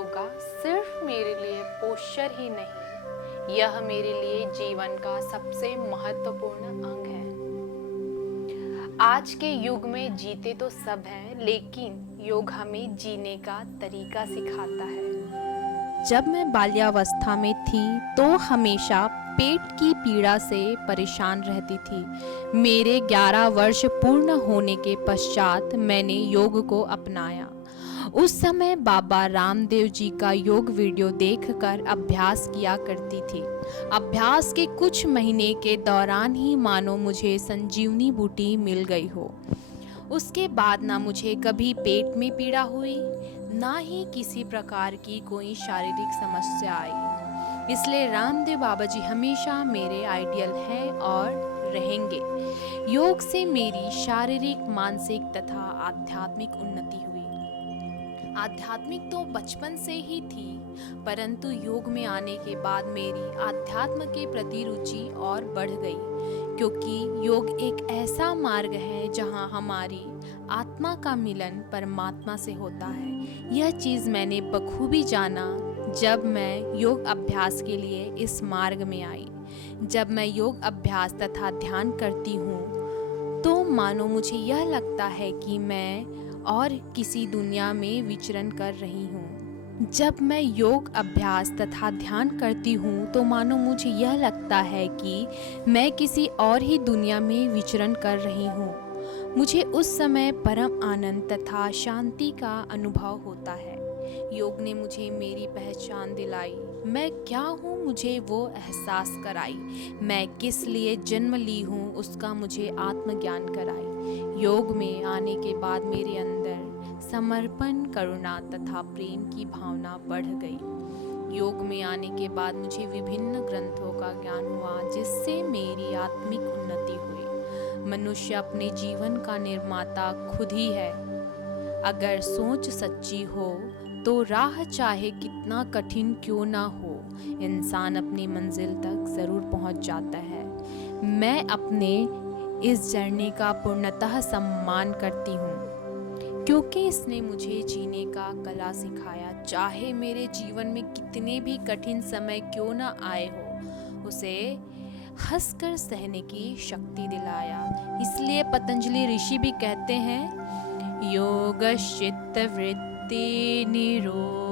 योगा सिर्फ मेरे लिए पोस्चर ही नहीं, यह मेरे लिए जीवन का सबसे महत्वपूर्ण अंग है। आज के युग में जीते तो सब हैं, लेकिन योग हमें जीने का तरीका सिखाता है। जब मैं बाल्यावस्था में थी तो हमेशा पेट की पीड़ा से परेशान रहती थी। मेरे 11 वर्ष पूर्ण होने के पश्चात मैंने योग को अपनाया। उस समय बाबा रामदेव जी का योग वीडियो देखकर अभ्यास किया करती थी। अभ्यास के कुछ महीने के दौरान ही मानो मुझे संजीवनी बूटी मिल गई हो। उसके बाद ना मुझे कभी पेट में पीड़ा हुई, ना ही किसी प्रकार की कोई शारीरिक समस्या आई। इसलिए रामदेव बाबा जी हमेशा मेरे आइडियल हैं और रहेंगे। योग से मेरी शारीरिक, मानसिक तथा आध्यात्मिक उन्नति हुई। आध्यात्मिक तो बचपन से ही थी, परंतु योग में आने के बाद मेरी आध्यात्म के प्रति रुचि और बढ़ गई, क्योंकि योग एक ऐसा मार्ग है जहां हमारी आत्मा का मिलन परमात्मा से होता है। यह चीज़ मैंने बखूबी जाना जब मैं योग अभ्यास के लिए इस मार्ग में आई। जब मैं योग अभ्यास तथा ध्यान करती हूँ तो मानो मुझे यह लगता है कि मैं और किसी दुनिया में विचरण कर रही हूँ। जब मैं योग अभ्यास तथा ध्यान करती हूँ तो मानो मुझे यह लगता है कि मैं किसी और ही दुनिया में विचरण कर रही हूँ। मुझे उस समय परम आनंद तथा शांति का अनुभव होता है। योग ने मुझे मेरी पहचान दिलाई, मैं क्या हूँ मुझे वो एहसास कराई, मैं किस लिए जन्म ली हूँ उसका मुझे आत्मज्ञान कराई। योग में आने के बाद मेरे अंदर समर्पण, करुणा तथा प्रेम की भावना बढ़ गई। योग में आने के बाद मुझे विभिन्न ग्रंथों का ज्ञान हुआ, जिससे मेरी आत्मिक उन्नति हुई। मनुष्य अपने जीवन का निर्माता खुद ही है। अगर सोच सच्ची हो तो राह चाहे कितना कठिन क्यों ना हो, इंसान अपनी मंजिल तक ज़रूर पहुंच जाता है। मैं अपने इस जर्नी का पूर्णतः सम्मान करती हूँ, क्योंकि इसने मुझे जीने का कला सिखाया। चाहे मेरे जीवन में कितने भी कठिन समय क्यों ना आए हो, उसे हंसकर सहने की शक्ति दिलाया। इसलिए पतंजलि ऋषि भी कहते हैं, योगश्चित्त वृत्ति निरोधः